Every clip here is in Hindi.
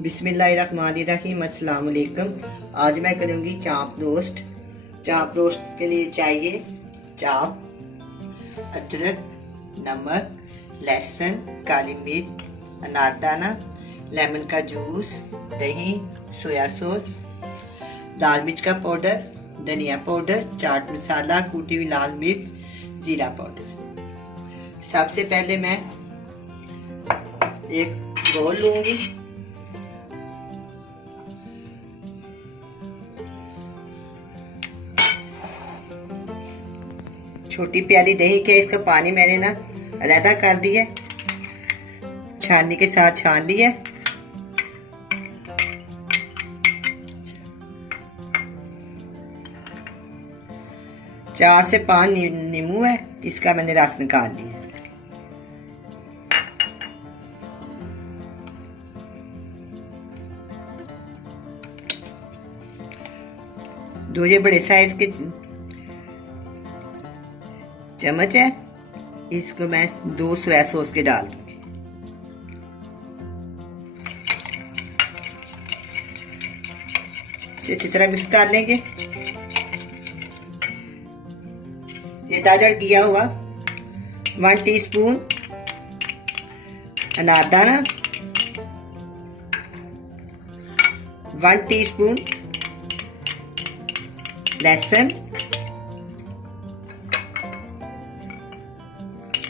बिस्मिल्लाहिर्रहमानिर्रहीम। अस्सलाम वालेकुम। आज मैं करूँगी चाप रोस्ट। चाप रोस्ट के लिए चाहिए चाप, अदरक, नमक, लहसुन, काली मिर्च, अनारदाना, लेमन का जूस, दही, सोया सॉस, लाल मिर्च का पाउडर, धनिया पाउडर, चाट मसाला, कूटी हुई लाल मिर्च, जीरा पाउडर। सबसे पहले मैं एक बोल लूंगी, छोटी प्याली दही के इसका पानी मैंने ना अलहदा कर दिया, छाननी के साथ छान लिया। चार से 5 नींबू है, इसका मैंने रस निकाल लिया। दो ये बड़े साइज के चम्मच है, इसको मैं 2 सोया सॉस के डाल दूंगी। इसे अच्छी तरह मिक्स कर लेंगे। ये दादड़ किया हुआ 1 टीस्पून अनारदाना, 1 टीस्पून लहसुन,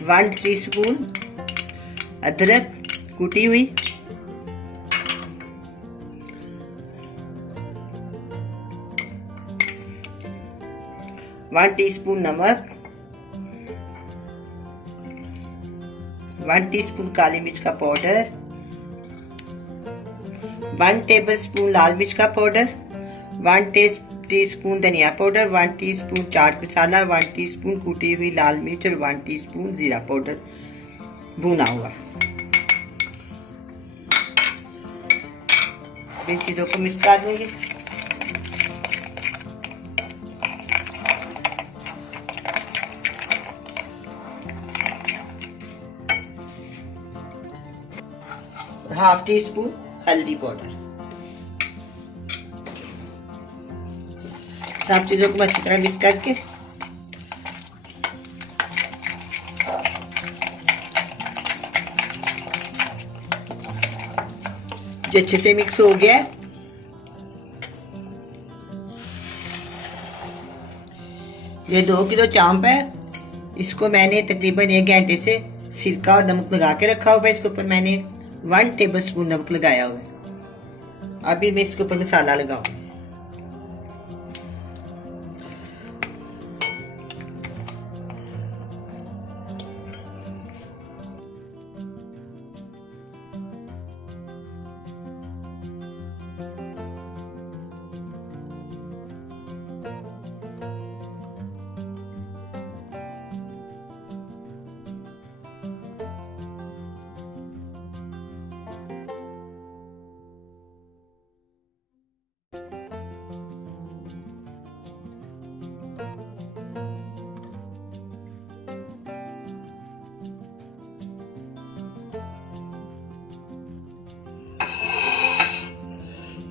1 टीस्पून अदरक कूटी हुई, 1 टीस्पून नमक, 1 टीस्पून काली मिर्च का पाउडर, 1 टेबलस्पून लाल मिर्च का पाउडर, 1 टीस्पून धनिया powder, 1 teaspoon chaat masala, 1 teaspoon कूटी हुई लाल मिर्च और 1 टीस्पून जीरा पाउडर भुना हुआ। इन चीजों को मिक्स कर दूंगी। हाफ टी स्पून हल्दी पाउडर। सब चीजों को अच्छी तरह मिक्स करके जो अच्छे से मिक्स हो गया है, ये 2 किलो चांप है। इसको मैंने तकरीबन 1 घंटे से सिरका और नमक लगा के रखा हुआ है। इसके ऊपर मैंने 1 टेबलस्पून नमक लगाया हुआ है। अभी मैं इसके ऊपर मसाला लगाऊंगी।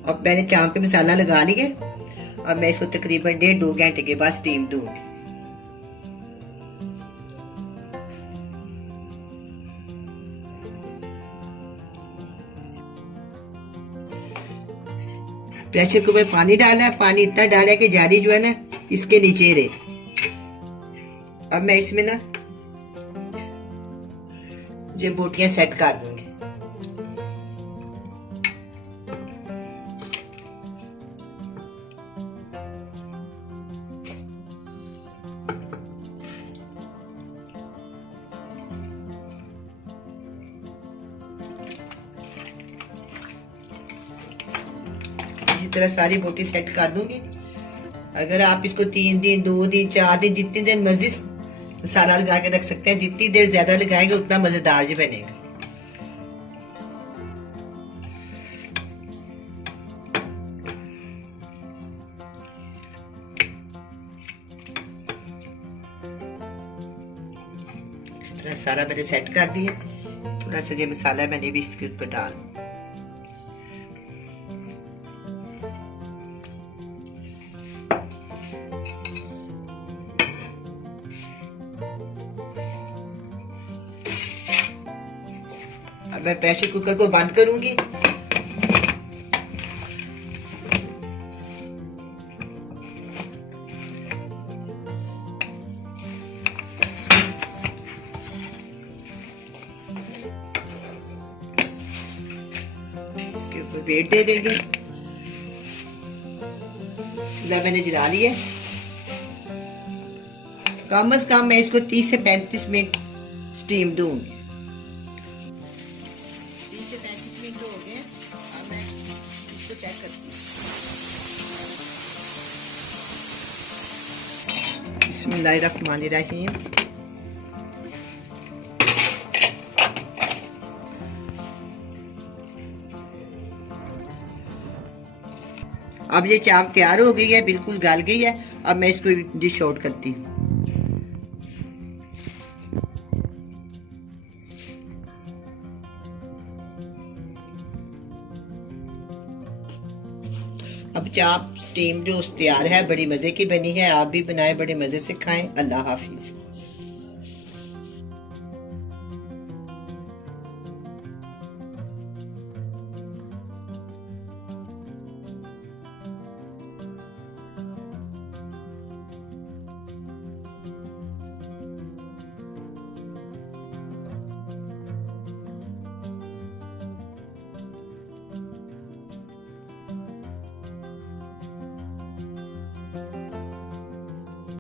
अब मैंने चांप पे मसाला लगा लिया। अब मैं इसको तकरीबन 1.5-2 घंटे के बाद स्टीम दूंगी। प्रेशर कुकर में पानी डाला है। पानी इतना डाला है कि जाली जो है ना इसके नीचे रहे। अब मैं इसमें ना ये बोटियां सेट कर दूंगी। इसी तरह सारी बोटी सेट कर दूंगी। अगर आप इसको 3 दिन 2 दिन 4 दिन जितनी देर मर्जी मसाला लगा के रख सकते हैं। जितनी देर ज्यादा लगाएंगे उतना मजेदार जी बनेगा। इस तरह सारा मैंने सेट कर दिया। थोड़ा सा ये मसाला मैंने भी इसके ऊपर डाल, अब मैं प्रेशर कुकर को बंद करूंगी। इसके ऊपर वेट दे देंगे। चूल्हा मैंने जला लिया। कम से कम मैं इसको 30 से 35 मिनट स्टीम दूंगी। 30 से 35 मिनट हो गए। अब मैं इसको चेक करती हूँ। बिस्मिल्लाहिर्रहमानिर्रहीम। अब ये चाप तैयार हो गई है, बिल्कुल गल गई है। अब मैं इसको डिश आउट करती हूँ। अब चाप स्टीम जो तैयार है, बड़ी मजे की बनी है। आप भी बनाएं, बड़े मजे से खाएं। अल्लाह हाफिज।